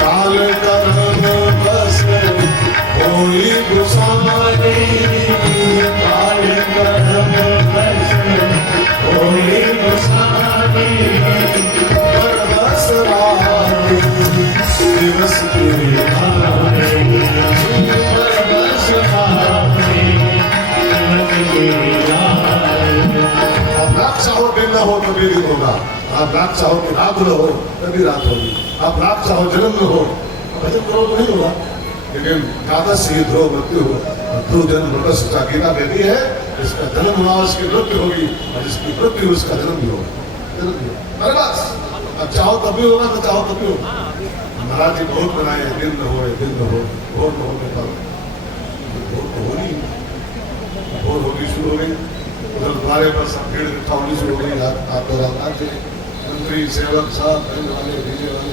काल करम बस कोई गुसाने, काल करम बस कोई गुसाने, पर बस रात दिवस के आए, पर बस रात दिवस के आए। आप रात चाहो दिन न हो कभी दिन होगा, आप रात चाहो कि रात न हो कभी रात होगी, आप रात चाहो जन्म न हो भजन करो तो नहीं होगा। लेकिन कादस ही ध्रुव मृत्यु हो, ध्रुव जन्म मृत का गीता कहती है इसका जन्म हुआ उसकी मृत्यु होगी और जिसकी मृत्यु उसका जन्म भी होगा, जन्म भी होगा। अरे बस अब चाहो कभी होगा न चाहो कभी होगा। महाराज जी बहुत बनाए दिन न हो दिन न हो भोर न हो भोर तो हो नहीं, भोर होगी शुरू हो गई, उधर द्वारे पर सब भीड़ इकट्ठा होनी शुरू हो गई। आप लोग आते मंत्री सेवक साहब रहने वाले भेजे वाले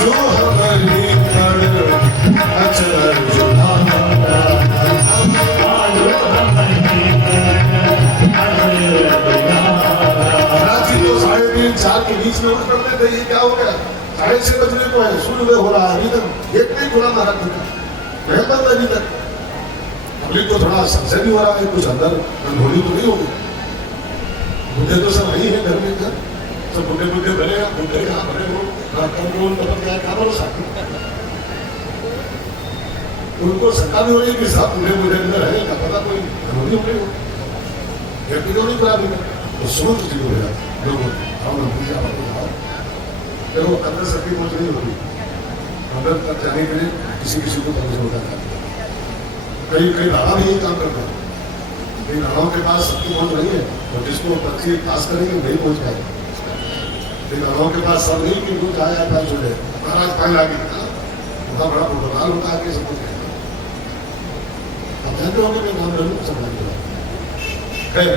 जो हमारी अचरज तो 3:30-4 के बीच में उठ पड़ते थे। ये क्या हो गया? 6:30 बजने को है, सूर्योदय हो रहा है, अभी तक एक नहीं खुला ना रख दिया अभी तक। पब्लिक को थोड़ा संशय भी हो रहा है कुछ अंदर अनहोनी तो नहीं होगी। बुढ़े तो सब वही है घर में, घर सब बुढ़े बुढ़े भरे हैं, बुढ़े कहाँ भरे हो उनको सत्ता भी हो रही कि साहब बुढ़े बुढ़े अंदर है क्या पता कोई अनहोनी हो रही हो, नहीं करा देगा तो सोच चीज हो जाए लोगों फिर वो अंदर सबकी पहुंच नहीं होती। अंदर तक जाने के लिए किसी किसी को परमिशन होता है। कई राणा भी यही काम करता है, कई राणाओं के पास सबकी पहुंच नहीं है और जिसको पर्ची पास करेंगे नहीं पहुंच पाएगा। कई राणाओं के पास सब नहीं कि कुछ आया था छोड़े महाराज पानी लागे उनका बड़ा प्रोटोकॉल होता है कि सब कुछ अब जानते होंगे मैं नाम लूँ सब जानते हो। खैर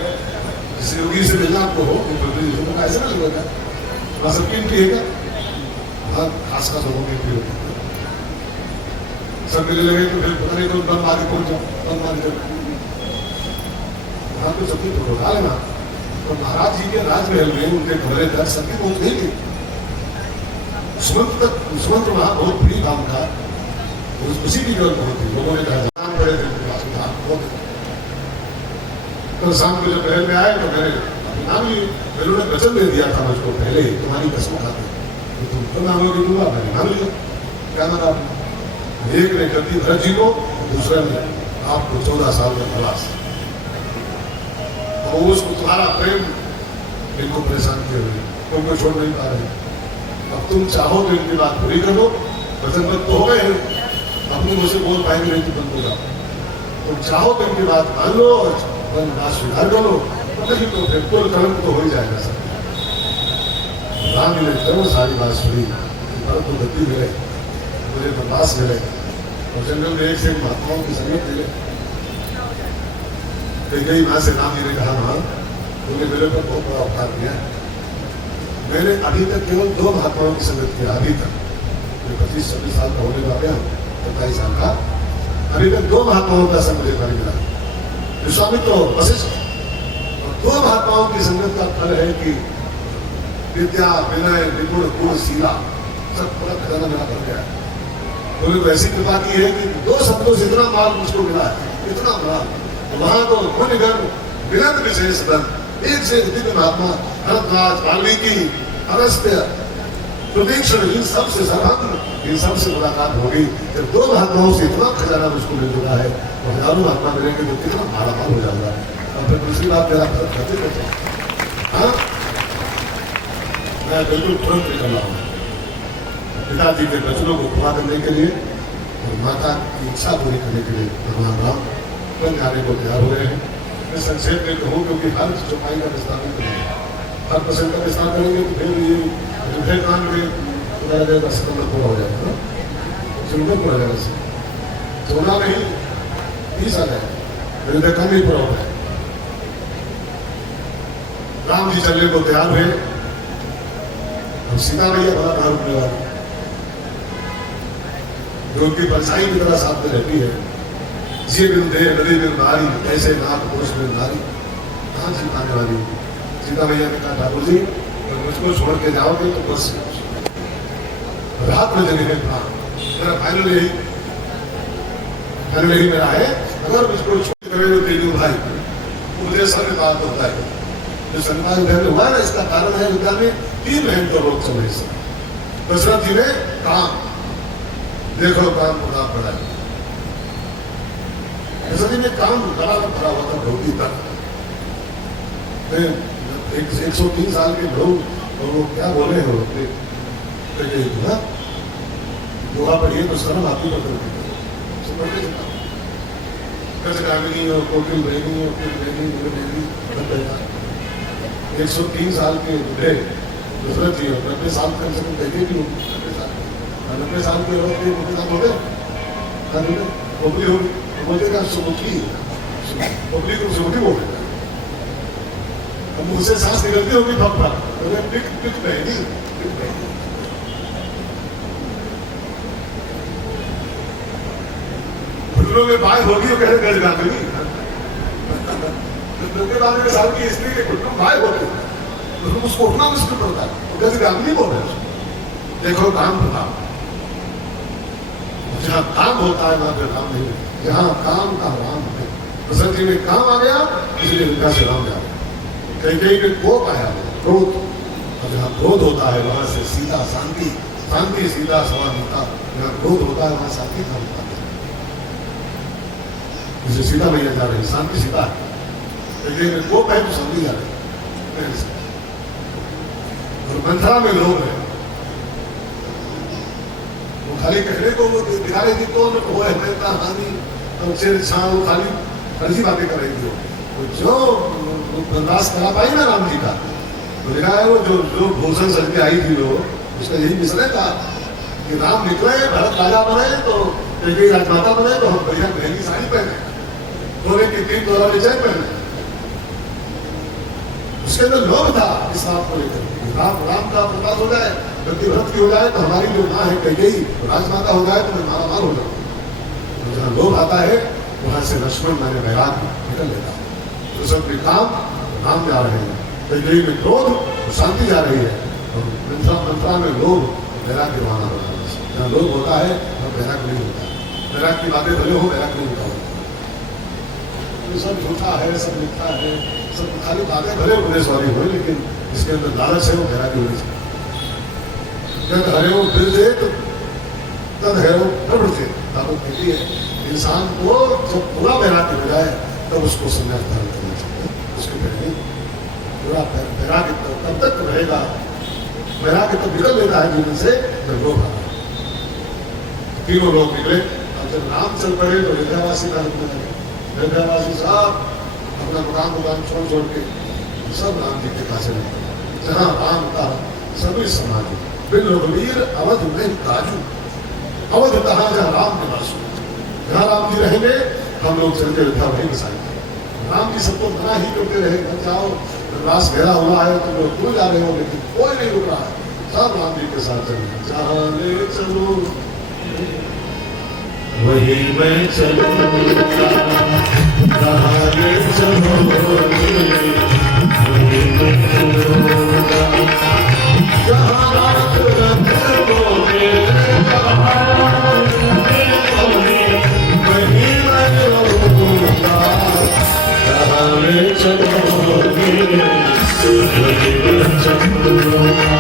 किसी योगी से मिलना आपको हो तो ऐसा ना लगेगा वहाँ सबकी एंट्री है क्या? हाँ खास खास लोगों की एंट्री होती है। सब मिलने लगे तो फिर पता नहीं तो बम मार के पहुंच जाओ, बम मार कर वहाँ तो सबकी प्रोटोकॉल है ना। तो महाराज जी के राजमहल में उनके कमरे तक सबकी पहुंच नहीं थी। सुमंत वहां बहुत बड़ी काम था, उसी की जरूरत बहुत थी। लोगों ने कहा बड़े थे तो शाम को जब महल में आए तो मैंने नाम लिया, मैंने वचन दे दिया था मुझको पहले ही तुम्हारी कसम खाते तो तुमको नाम लोगे दूंगा, मैंने नाम लिया। क्या नाम आपने? एक ने गद्दी भरत जी को, दूसरे ने आपको 14 साल का प्रवास। तो उसको तुम्हारा प्रेम इनको परेशान किए हुए, तुमको छोड़ नहीं पा रहे। अब तुम चाहो तो इनकी बात पूरी कर दो, वचनबद्ध तो हो गए अपने मुझसे बोल पाएंगे नहीं तो बंद हो जाओ। तुम चाहो तो इनकी बात मान लो और बात स्वीकार कर लो, नहीं तो फिर कुल कर्म तो हो ही जाएगा सर। राम ने करो सारी बात सुनी, तो गति मिले, मुझे प्रकाश मिले और जंगल में एक से महात्माओं की संगत मिले। कई माँ से राम जी ने कहा माँ तुमने मेरे पर बहुत बड़ा उपकार किया। मैंने अभी तक केवल 2 महात्माओं की संगत किया, अभी तक 25-26 साल का होने वाले हैं, 27 साल का, अभी तक 2 महात्माओं का संग मुझे मिला, विश्वामित्र और वशिष्ठ। और 2 महात्माओं की संगत का फल है कि विद्या विनय निपुण गुण शीला सब पूरा खजाना मेरा बन गया। उन्होंने तो ऐसी कृपा की है कि 2 शब्दों से इतना माल मुझको मिला है, इतना माल। वहां तो मुनिगण विनम्र विशेष बन, एक से दिव्य महात्मा भरद्वाज वाल्मीकि अगस्त्य प्रतीक्षण इन सबसे सर्वांग इन सबसे मुलाकात हो गई। जब 2 महात्माओं से इतना खजाना मुझको मिल चुका है तो हजारों महात्मा मिलेंगे तो कितना मालामाल हो जाएगा। और फिर दूसरी बात मेरा भरत करते करते हाँ मैं बिल्कुल तुरंत निकल रहा हूँ पिताजी के वचनों को पूरा करने के लिए और माता की इच्छा पूरी करने के लिए भगवान राम तुरंत जाने को तैयार हो रहे हैं। मैं संक्षेप में कहूँ क्योंकि हर चौपाई का विस्तार नहीं करेंगे, हर प्रसंग का विस्तार करेंगे तो फिर ये युद्धे कांड में पूरा जाएगा, सितंबर पूरा हो जाएगा, सितंबर पूरा जाएगा, 14 नहीं 20 आ जाएगा, युद्धे कांड नहीं पूरा हो जाएगा। राम जी चलने को तैयार हुए, हम सीता मैया बड़ा भार रुकने वाली जो उनकी परछाई की तरह साथ में रहती है, जी बिन दे नदी बिन नारी, ऐसे नाथ पुरुष बिन नारी, कहाँ जी पाने वाली। सीता मैया ने कहा ठाकुर जी अगर मुझको छोड़ के जाओगे तो बस रात में जगह प्राण, मेरा फाइनल यही मेरा है, अगर मुझको छोड़ करेंगे तेलू भाई मुझे सर्वपात होता है। जो सर्वपात घर हुआ ना, इसका कारण है अयोध्या में 3 भयंकर रोग चल रहे हैं। दशरथ जी ने काम, देखो काम प्रताप बढ़ा, दशरथ जी ने काम लड़ा भरा हुआ था भौतिक तक। 103 साल के लोग और वो क्या बोले हो योगा पढ़िए तो शर्म आती पकड़ गजगामिनी और कोकिल बहनी और कुल बहनी बहनी 103 साल के बुढ़े दशरथ जी 90 साल कम से कम देखे भी 90 साल के लोग 90 साल हो गए कोपली होगी बोलते का सुमुखी कोपली को सुमुखी बोल रहे अब मुझसे सांस निकलती होगी फक पिक पिक बहनी में बाय होगी वो कहते गज गांधी के बारे में साल की स्त्री के घुटनों में बाय होते तो उसको उठना मुश्किल पड़ता है, गज गांधी बोल रहे हैं। देखो काम प्रताप, जहाँ काम होता है वहां पे राम नहीं, जहाँ काम का राम है। दशरथ जी में काम आ गया इसलिए उनका से राम जा गया। कहीं कहीं में कोप आया क्रोध, और जहाँ क्रोध होता है वहां से सीता शांति, शांति सीता समानता, जहाँ क्रोध होता है वहां शांति का होता है। जिसे सीता मैया जा रही शांति सीता है, कोप है तो शांति जा रही। और मंथरा में लोग है, वो खाली कहने को वो दिखा रही थी तो वो है मेहता हानि और शेर छां, वो खाली फर्जी बातें कर रही थी। वो जो बर्दाश्त करा पाई ना राम जी का, तो लिखा है वो जो भूषण सज के आई थी वो, उसका यही मिसरे था कि राम निकले भरत राजा बने तो राजमाता बने तो हम बढ़िया महंगी साड़ी पहने, दोनों की 3 तोला चैन पहने। उसके अंदर लोभ था इस बात को लेकर, राम का प्रकाश हो जाए, गति भरत की हो जाए तो हमारी जो माँ है कैकेयी राजमाता हो जाए तो मैं मारा मार हो जाऊँ। तो जहाँ लोभ आता है वहां से लक्ष्मण मैंने वैराग्य निकल लेता है। तो सब काम राम जा रहे हैं, कैकेयी में क्रोध शांति जा रही है, और मंत्रा में लोभ वैराग्य वहां हो रहा है। जहाँ लोभ होता है वह वैराग्य नहीं होता है। वैराग्य की बातें भले हो, वैराग्य नहीं होता। सब झूठा है, सब मिथ्या है, सब खाली बातें भले उपदेश वाली हो, लेकिन इसके अंदर लालच है वो वैराग्य होनी चाहिए। जब हरे वो फिर दे तो तब है वो प्रवृत्ति ताकत कहती है इंसान को जब पूरा वैराग्य हो जाए तब उसको संन्यास धारण करना चाहिए। उसके पहले पूरा वैराग्य तब तक रहेगा, वैराग्य तो निकल लेता है जीवन से जब लोग आता है। 3 लोग निकले, और जब राम चल पड़े तो विद्यावासी का विद्यावासी साहब अपना मकान छोड़ के सब राम जी के पास रहते, जहाँ राम का सभी समाज बिन रघुवीर अवध में काजू, अवध कहा जहाँ राम निवासु, जहाँ राम जी रहेंगे हम लोग चल के विद्या वहीं बसाएंगे। राम जी सबको मना ही करते रहे, घर जाओ रास घेरा हुआ है तुम लोग दूर जा रहे हो, लेकिन कोई नहीं रुक रहा है, सब राम जी के साथ चलेंगे। जहाँ ले चलो वही मैं चलूंगा, जहाँ ले चलो वही मैं चलूंगा, जहाँ रात रखोगे वही मैं रहूंगा, जहाँ ले चलोगे वही मैं चलूंगा,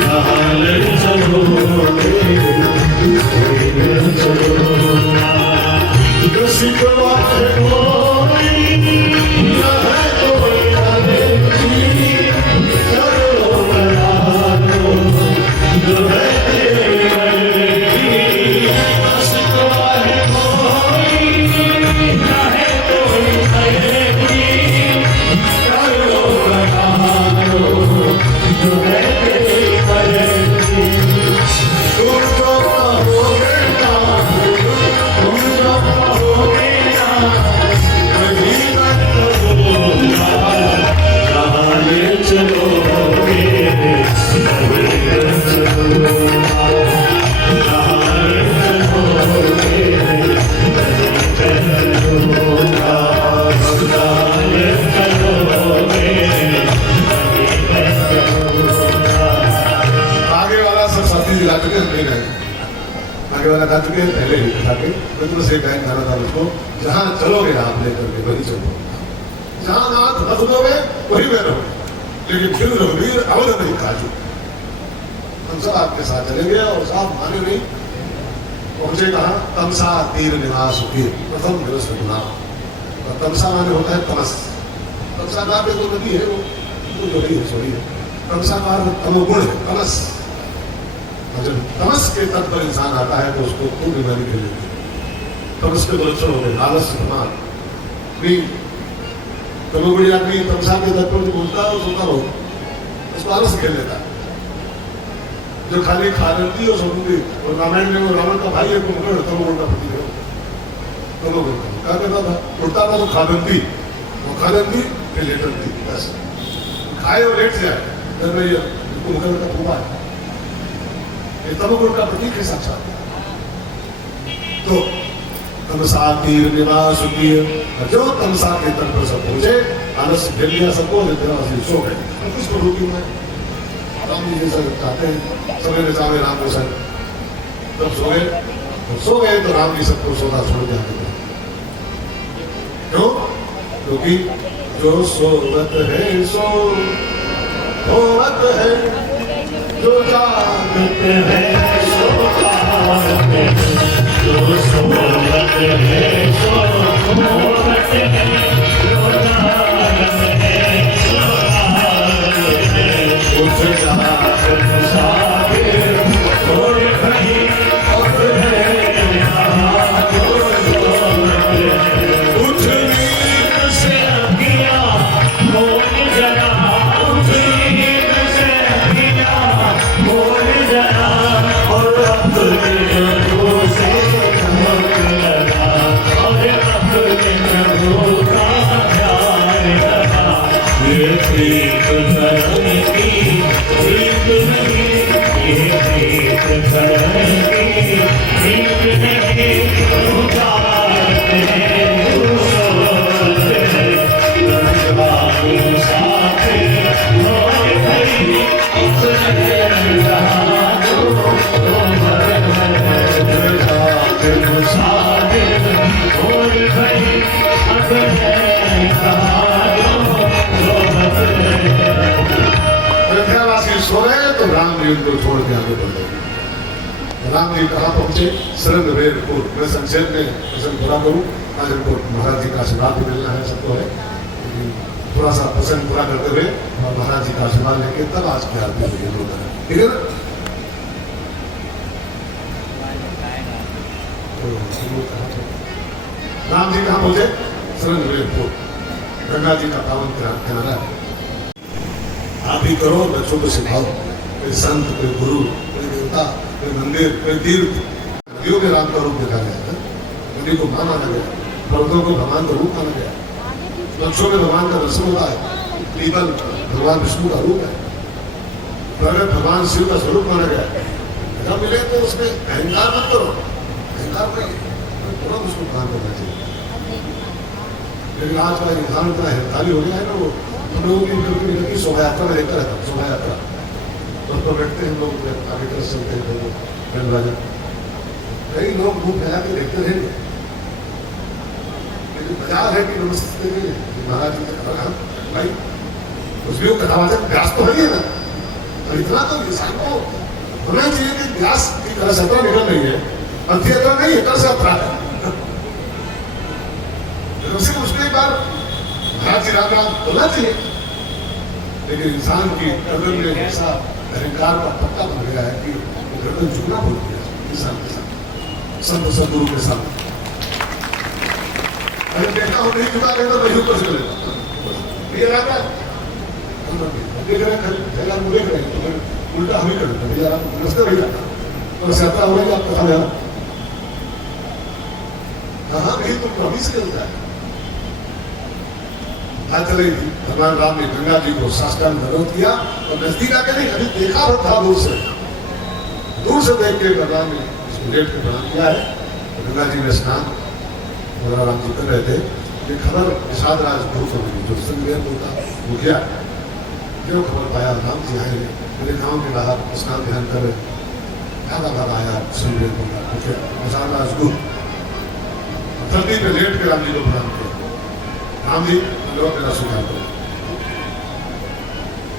जहाँ ले चलोगे गाना गा चुके हैं पहले ही कथा के, मित्र से गायन गाना था मुझको, जहाँ चलोगे आप लेकर के वही चलो, जहाँ नाथ रख दोगे वही मैं रहूंगा, लेकिन फिर रघुवीर अवध नहीं काजू। हम सब आपके साथ चले गए और साहब माने नहीं। पहुंचे कहा तमसा तीर निवास तीर, प्रथम दिवस नाम। और तमसा माने होता है तमस, तमसा नाम पे तो नदी है, वो जो है सॉरी है, तमसा का तमोगुण है, तमस। और जब तमस के तट पर इंसान आता है तो उसको खूब बीमारी के लेती है। तमस के दो लक्षण हो गए, आलस्य, प्रमाद। तमोगुणी आदमी तमसा के तट पर बोलता है और सोता बहुत, उसको आलस्य खेल लेता है। जो खाली खानती और समुद्री, और रामायण में वो रावण का भाई है कुंभकर्ण, तमोगुण का प्रतीक है। तमोगुण क्या करता था, उठता था तो खानती, वो खानती फिर लेटती, बस खाए और लेट जाए, कुंभकर्ण का फूफा है। ये तमोगुण का प्रतीक है साक्षात। तो तमसा तीर निवास तीर, जो तमसा के तट पर सब पहुंचे, आलस्य खेल लिया सबको, सो गए। कुछ तो रुकी मैं राम जी जैसा चाहते हैं, समय चाहे राम को सर तब सो गए तो राम जी सबको सोता छोड़ के आते थे। क्यों? क्योंकि जो सोवत है सो होवत है, जो जागत है सो पावत है, जो सोवत है सो होवत है, जो जागत है सो पावत है। उठ जागत मुसाफिर थोड़े कहीं अब है कहाँ तो सोवत है। उठ नींद से अगिया मोर जरा, उठ नींद से अगिया मोर जरा, और अपने प्रभु से चमक लगा, और अपने प्रभु का ध्यान लगा। ये प्रीत धर्म की प्रीत नहीं, ये प्रीत धर्म की प्रीत नहीं, तू जागत है तू सोवत है, तू मुसाफिर मोर भई अपने जहाँ जो भर है, जागत मुसाफिर मोर भई अपने जहाँ जो भर है। अयोध्यावासी सो गए तो राम जी उनको छोड़ के आगे बढ़ गए। राम जी कहाँ पहुंचे? सरंग वेरपुर। मैं संक्षेप में प्रसंग पूरा करूँ, आज हमको महाराज जी का आशीर्वाद भी मिलना है, सबको है, थोड़ा सा प्रसंग पूरा करते हुए और महाराज जी का आशीर्वाद लेके तब आज की आरती होगी हम लोग, ठीक है ना? राम जी कहाँ पहुंचे? सरंग वेरपुर, गंगा जी का पावन किनारा है। आप ही करो, बच्चों को सिखाओ, कोई संत, कोई गुरु, कोई देवता, कोई मंदिर, कोई तीर्थ, नदियों में राम का रूप देखा गया है, नदी को मां माना गया, पर्वतों को भगवान का रूप माना गया, वृक्षों में भगवान का दर्शन होता है, पीपल भगवान विष्णु का रूप है, प्रगट भगवान शिव का स्वरूप माना गया है। जब मिले तो उसमें अहंकार मत करो, अहंकार नहीं, थोड़ा उसको काम करना चाहिए। लेकिन आज का इंसान इतना अहंकारी हो गया है ना, वो हम लोगों की शोभा यात्रा में देखता रहता हूँ, शोभा यात्रा बस पर बैठते हैं हम लोग, आगे तरफ चलते हैं राजा, कई लोग मुंह फैला के देखते रहेंगे, लेकिन बाजार है कि नमस्ते महाराज जी भाई उस भी वो कथावाचक व्यास तो है ना, और इतना तो इंसान को होना चाहिए कि व्यास की कलश यात्रा निकल रही है, अंत यात्रा नहीं है, कलश यात्रा है। उसमें एक बार महाराज जी राम राम बोलना चाहिए, लेकिन इंसान की गर्दन में ऐसा अहंकार का पत्ता बन गया है कि वो गर्दन झुकना भूल गया इंसान के साथ, संत सदगुरु के साथ। अगर देखा हो नहीं झुका गया तो वही ऊपर से लेगा, ये रहता है देख रहे हैं, देख रहे हैं तो उल्टा हम ही कर देते भैया, नमस्ते भैया, और यात्रा हो रही है, आप कहा गया कहाँ नहीं, तो अभी से चलता है। आज चले भगवान राम ने गंगा जी को साष्टांग दंडवत किया और नजदीक आके नहीं, अभी देखा था दूर से देख के भगवान ने इसको लेट के प्रणाम किया है। गंगा जी में स्नान भगवान राम जी कर रहे थे, ये खबर निषाद राज गुरु को मिली, जो संगेत होता मुखिया, जो खबर पाया राम जी आए मेरे गांव के बाहर स्नान ध्यान कर रहे, भागा भागा आया सूर्य को राज गुरु धरती पे लेट के राम जी को प्रणाम किया। राम जी लो मेरा स्वीकार करो।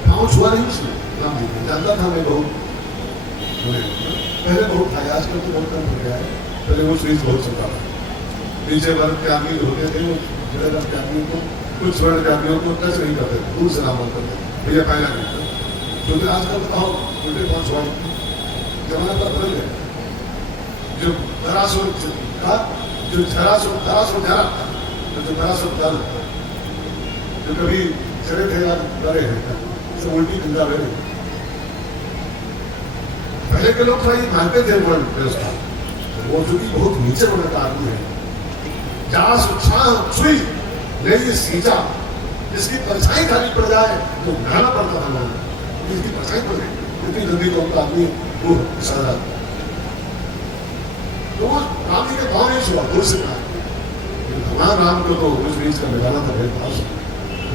पाँव छुआ नहीं उसने राम जी को, जानता था मैं बहुत पहले बहुत था, आजकल तो बहुत कम हो गया है। पहले वो चीज बहुत चलता था, नीचे वर्ग के आदमी होते थे वो बड़े वर्ग के आदमियों को, कुछ वर्ण के आदमियों को टच नहीं करते थे, दूर से नाम करते भैया पहला करते। क्योंकि आजकल तो कहो उल्टे पाँव छुआ जमाना का बदल गया। जो धरासुर का जो धरासुर धरा जो धरासुर दल जो कभी चले थे यार डरे हैं सब उल्टी चिंता रहे। पहले के लोग थोड़ा मानते थे वर्ण व्यवस्था, वो जो कि बहुत नीचे होने का आदमी है। छुई नहीं सींचा, जिसकी परछाई खाली पड़ जाए तो नहाना पड़ता था लोगों को, जिसकी परछाई पड़ गई इतनी जल्दी तो उनका आदमी वो सारा तो वो राम जी के गाँव नहीं छुआ, दूर से कहा। भगवान राम को तो उस बीच का निकाला था मेरे पास।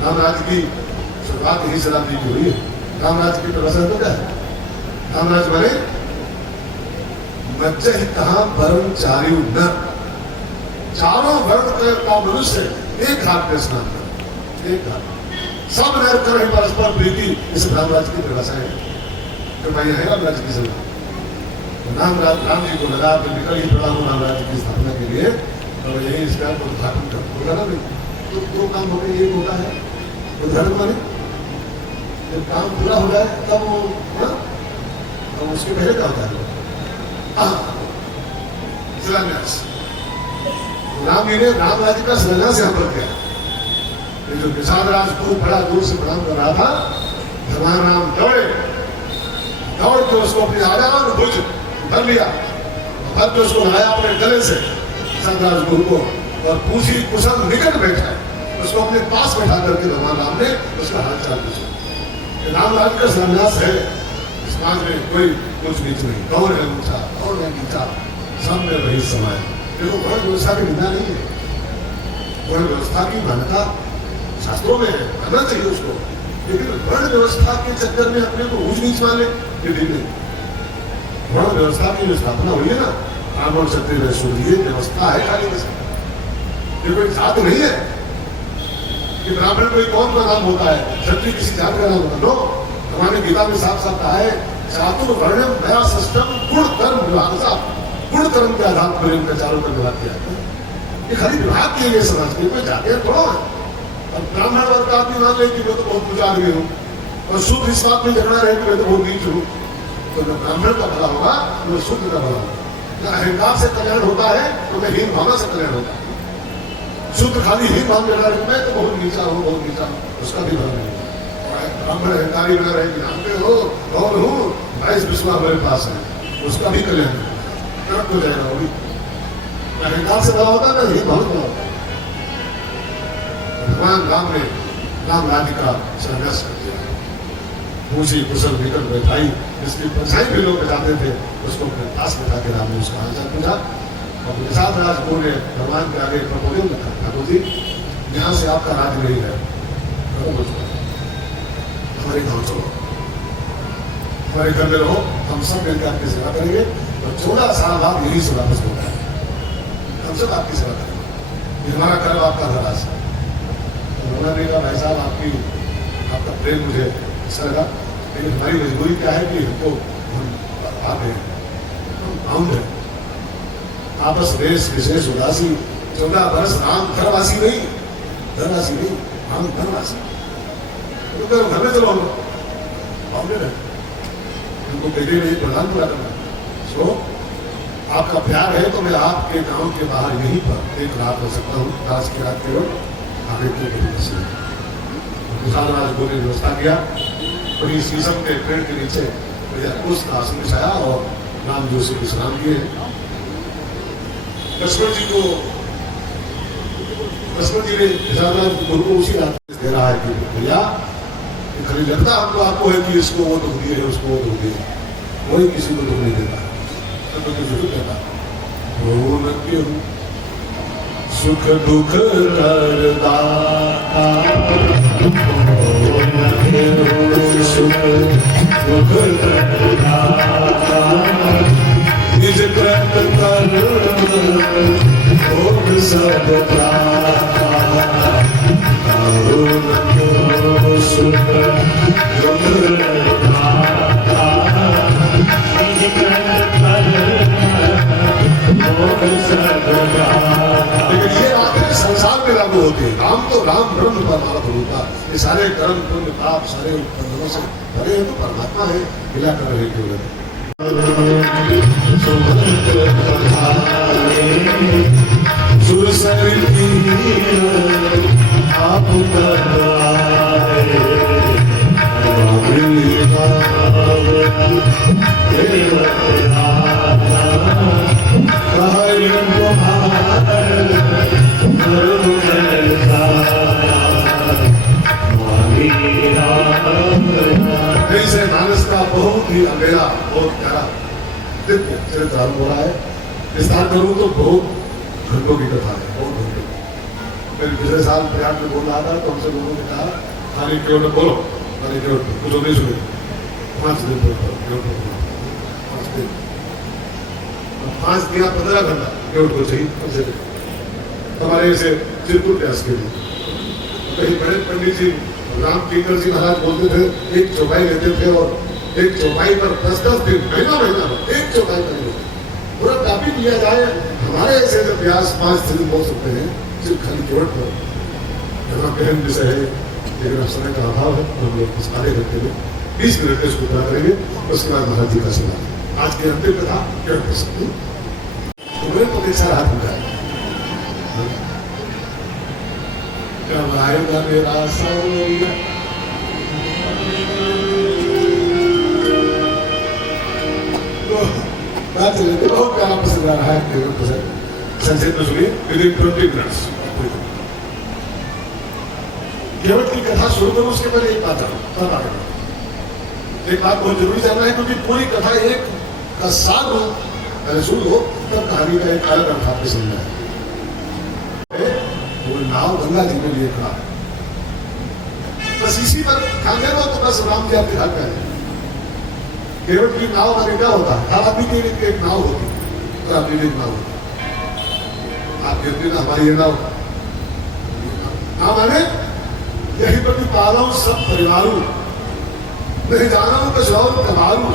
राम राज्य की शुरुआत यही से राम जी की हुई है। राम राज्य की व्यवस्था तो क्या है? राम राज्य बने मज्जा ही कहा ब्रह्मचारी न, चारों वर्ण का मनुष्य एक घाट पे स्नान कर, एक घाट सब नर कर परस्पर प्रीति, इस राम राज्य की परिभाषा है। तो भाई है राम राज्य की जरूरत। राम जी को लगा कि निकल ही पड़ा हूँ राम राज्य की स्थापना के लिए, और यही इसका उद्घाटन कर होगा ना भाई। तो दो काम हो गए, एक होता है उद्घाटन माने जब काम पूरा हो जाए तब वो तब उसके पहले क्या होता है शिलान्यास। राम जी ने राम राज्य का शिलान्यास यहाँ पर किया। ये जो निषाद राज खूब बड़ा दूर से प्रणाम कर रहा था, भगवान राम दौड़ के उसको अपनी आराम भुज भर लिया, भर के उसको लाया अपने गले से संतराज गुरु को, और पूछी कुशल निकट बैठा उसको अपने पास बैठा करके भगवान राम ने उसका हाल चाल पूछा। राम राज्य का शिलान्यास है। समाज में कोई कुछ नीच नहीं, कौन है ऊंचा कौन है नीचा, सब में वही समय। देखो वर्ण व्यवस्था की निंदा नहीं है, वर्ण व्यवस्था की मान्यता शास्त्रों में है, करना चाहिए उसको, लेकिन वर्ण व्यवस्था के चक्कर में अपने को ऊंच नीच मान ले ये ठीक नहीं। वर्ण व्यवस्था की जो स्थापना हुई है ना, ब्राह्मण क्षत्रिय वैश्य, ये व्यवस्था है खाली बस, ये कोई जात नहीं है कि ब्राह्मण कोई कौन का नाम होता है, क्षत्रिय किसी जात का नाम होता है। नो, हमारे गीता में साफ साफ कहा है चातुर्वर्ण नया सिस्टम गुण कर्म विभाग साफ, गुण कर्म के आधार पर इनका चारों का विभाग किया है। ये खाली विभाग किए गए समाज के, कोई जाते थोड़ा है। अब ब्राह्मण वर्ग का आदमी मान ले कि मैं तो बहुत पूजा आदमी हूँ, और शुद्ध इस बात में झगड़ा रहे कि मैं तो बहुत नीच हूँ, तो न ब्राह्मण का भला होगा न शुद्ध का भला होगा। न अहंकार से कल्याण होता है तो न हीन भावना से कल्याण होता है। शुद्ध खाली हीन भाव में रहे मैं तो बहुत नीचा हूँ बहुत नीचा हूँ, उसका भी भला नहीं होगा। ब्राह्मण अहंकारी बना रहे जानते हो कौन हूँ, 22 विश्वास हमारे पास है, उसका भी कल्याण हो जाएगा। वो भी अहंकार से भला होता है ना हीन भाव भला होता है। भगवान राम ने राम राज्य का संघर्ष कर दिया, पूछी कुशल निकट बैठाई, जिसकी परछाई भी लोग बचाते थे उसको अपने पास बैठा के राम ने उसका हालचाल पूछा। और निषाद राज को ने भगवान के आगे प्रपोजल रखा, ठाकुर जी यहाँ से आपका राज नहीं है, हमारे गाँव चलो, हमारे घर में रहो, हम सब मिलकर आपकी सेवा करेंगे, और 14 साल बाद यही से वापस होता है, हम सब आपकी सेवा करेंगे, ये हमारा कर्म आपका धरास है। उन्होंने कहा भाई साहब आपका प्रेम मुझे अच्छा लगा, लेकिन हमारी मजबूरी क्या है कि हमको हम आ गए हम हैं आपस देश विशेष उदासी, 14 वर्ष राम घरवासी नहीं हम घरवासी, तो घर में चलो हमको बेटे में प्रधान पूरा करना। सो आपका प्यार है तो मैं आपके गांव के बाहर यहीं पर एक रात हो सकता हूँ, आज की रात केवल आगे राज को ने व्यवस्था किया, और इस शीशम के पेड़ के नीचे उस आसन बिछाया और राम जी से विश्राम किए। लक्ष्मण जी ने गुरु को उसी रात दे रहा है कि भैया खाली लगता हमको आपको है कि इसको वो दुख दिए है उसको वो दुख दिए, कोई किसी को दुख नहीं देता, तो किसी को कहता सुख दुख करदाता सुख दुख करदाता सब प्राता करुण सुख लेकिन ये बातें संसार में लागू होती है। राम तो राम ब्रह्म परमात्मा रूपा, ये सारे कर्म पुण्य पाप सारे बंधनों से भरे हैं तो परमात्मा है, मिला कर रहे केवल आप मानस का बहुत ही अकेला बहुत प्यारा दिव्य चरित्र आरंभ हो रहा है। विस्तार करूं तो बहुत घंटों की कथा है, बहुत घंटों। मैंने पिछले साल प्रयाग में बोल रहा था तो हमसे लोगों ने कहा खाली केवल बोलो, खाली केवल कुछ नहीं सुने। 5 दिन तक 5 दिया 15 घंटा केवल को चाहिए हमारे ऐसे चिरकुट व्यास के लिए। कहीं बड़े पंडित जी राम किंकर जी महाराज बोलते थे एक चौपाई लेते थे और एक चौपाई पर 10-10 दिन महीना एक चौपाई कर लेते पूरा टॉपिक लिया जाए। हमारे ऐसे जब व्यास 5 दिन बोल सकते हैं सिर्फ खाली केवट पर यहाँ गहन विषय है, लेकिन अब समय का अभाव है तो हम लोग इस आधे घंटे में 20 मिनट में इसको पूरा करेंगे। उसके बाद महाराज जी का सेवा आज की अंतिम कथा केवट कर सकते हैं। तुम्हें तो एक सारा हाथ उठाया कब आएगा मेरा सावरिया बहुत प्यारा पसंद आ रहा है। संक्षेप में सुनिए विदिन 20 मिनट्स। केवट की कथा शुरू करूं उसके पहले एक बात बहुत जरूरी जानना है क्योंकि पूरी कथा एक का सार रूप पहले सुन लो तब कहानी का एक अलग अर्थ आपको समझना है। वो नाव गंगा जी में लिए खड़ा है, बस इसी पर ध्यान दे दो तो बस राम जी आपके हाथ में है। केवट की नाव माने क्या होता है? हर आदमी की एक नाव होती है, हर आदमी की एक नाव होती है। आप कहते ना हमारी ये नाव माने यही प्रति पालो सब परिवारों नहीं जाना कुछ और कबारू।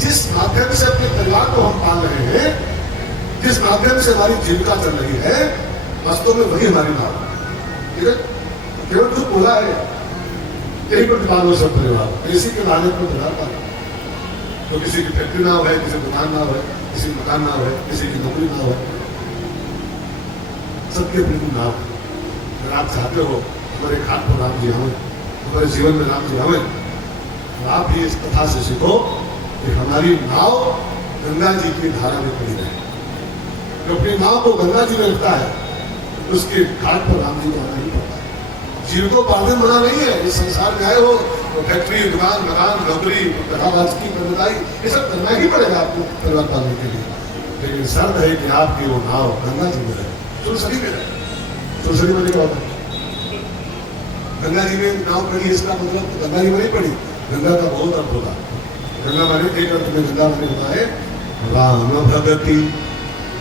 जिस माध्यम से अपने परिवार को हम पाल रहे हैं, जिस माध्यम से हमारी जीविका चल रही है, वास्तव में वही हमारी नाव है। ठीक है, केवल खुद बोला है यही प्रतिपालो सब परिवार, इसी के नाम पर परिवार पाल। तो किसी की फैक्ट्री नाव है, किसी दुकान नाव है, किसी मकान नाव है, किसी की नौकरी नाव है, सबकी अपनी नाव है। अगर आप चाहते हो हमारे घाट पर राम जी आवे, हमारे जीवन में राम जी आवे, तो आप भी इस कथा से सीखो कि हमारी नाव गंगा जी की धारा में पड़ी रहे। जो अपनी नाव को गंगा जी में रखता है उसके घाट पर राम जी को आना ही पड़ता है। जीविकोपार्जन बना नहीं है, इस संसार में आए हो तो फैक्ट्री दुकान मकान नौकरी कथावाच की बंदताई ये सब करना ही पड़ेगा आपको परिवार पालने के लिए। लेकिन शर्त है कि आपकी वो नाव गंगा जी में रहे, सुरसरी में रहे। सुरसरी में क्या होता है? गंगा जी में नाव पड़ी, इसका मतलब तो गंगा जी में नहीं पड़ी। गंगा का बहुत अर्थ होता है। गंगा माने एक अर्थ में गंगा माने होता है राम भगति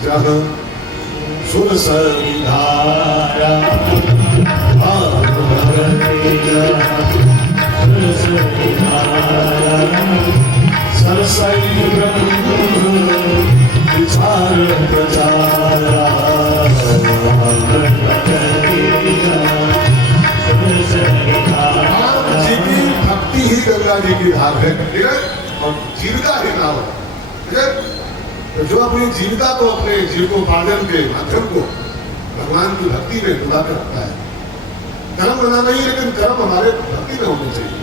जहाँ सुरसरी धारा, राम भगति जहाँ सुरसरी धारा, सरसई ब्रह्म विचार प्रचारा, भक्ति ही गंगा जी की धार है, ठीक है, और जीविका ही नाव है, ठीक है। तो जो अपनी जीविका को अपने जीविकोपार्जन के माध्यम को भगवान की भक्ति में डुबा कर रखता है। कर्म बना नहीं, लेकिन कर्म हमारे भक्ति में होने चाहिए।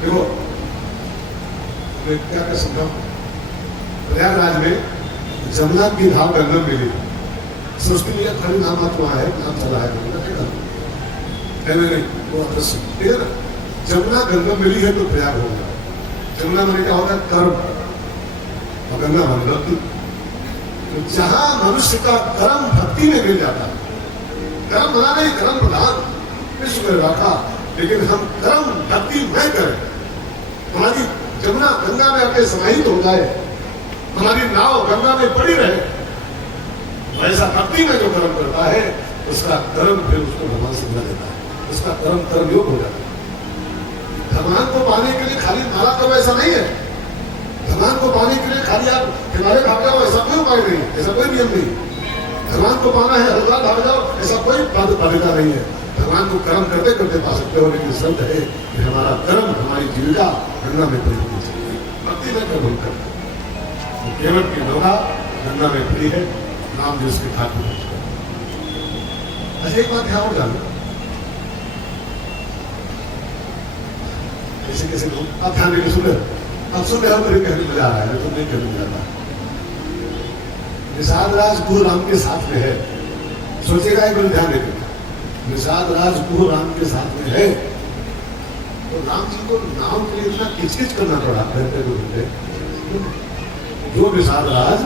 देखो मैं क्या कर सकता हूँ, प्रयागराज में जमुना की धार गंगम मिली, सृष्टि में खाली नाम वहाँ है, नाम चला है नहीं, वो अदृश्य ठीक है ना। जमुना गंगम मिली है तो प्रयाग होगा। जमुना माने क्या होता है? कर्म, और गंगा माने भक्ति। तो जहां मनुष्य का कर्म भक्ति में गिर जाता है, कर्म बना नहीं, कर्म प्रधान विश्व में रखा, लेकिन हम कर्म भक्ति नहीं करें, हमारी जमुना गंगा में आके समाहित हो जाए, हमारी नाव गंगा में पड़ी रहे, वैसा भक्ति में जो कर्म करता है उसका कर्म फिर उसको भगवान से मिला देता है, उसका कर्म कर्म योग हो जाता है। भगवान को पाने के लिए खाली माला करो ऐसा नहीं है। भगवान को पाने के लिए खाली आप हिमालय भाग जाओ ऐसा कोई उपाय नहीं, ऐसा कोई नियम नहीं। भगवान को पाना है हरिद्वार भाग जाओ ऐसा कोई बाध्यता नहीं है। भगवान को कर्म करते करते पा सकते हो, लेकिन शब्द है कि हमारा कर्म हमारी जीविका गंगा में पड़ी होनी चाहिए। भक्ति में कर्म हम करते हैं तो केवल की नौका गंगा में पड़ी है, नाम जो उसके घाट में पहुंच गए। अच्छा एक बात ध्यान जानो, कैसे कैसे अब ध्यान देकर सुन, अब सुन रहे हो मेरे कहने मजा आ रहा है, तुम नहीं कहने में जाता। निषाद राज गुरु राम के साथ में है, सोचेगा एक बार ध्यान देकर, निषाद राज गुरु राम के साथ में है तो राम जी को नाम के लिए इतना किचकिच करना पड़ा घंटे 2 घंटे। जो निषाद राज